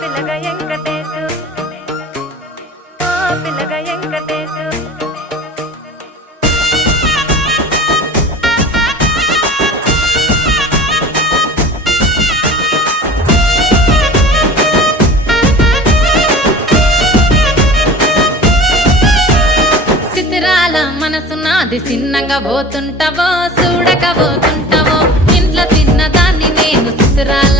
పిల్లగా వెంకటేశు పిల్లగా వెంకటేశు చిత్రాల మనసు నాది చిన్నగా పోతుంటావో చూడక పోతుంటావో ఇంట్లో చిన్నదాన్ని నేను చిత్రాల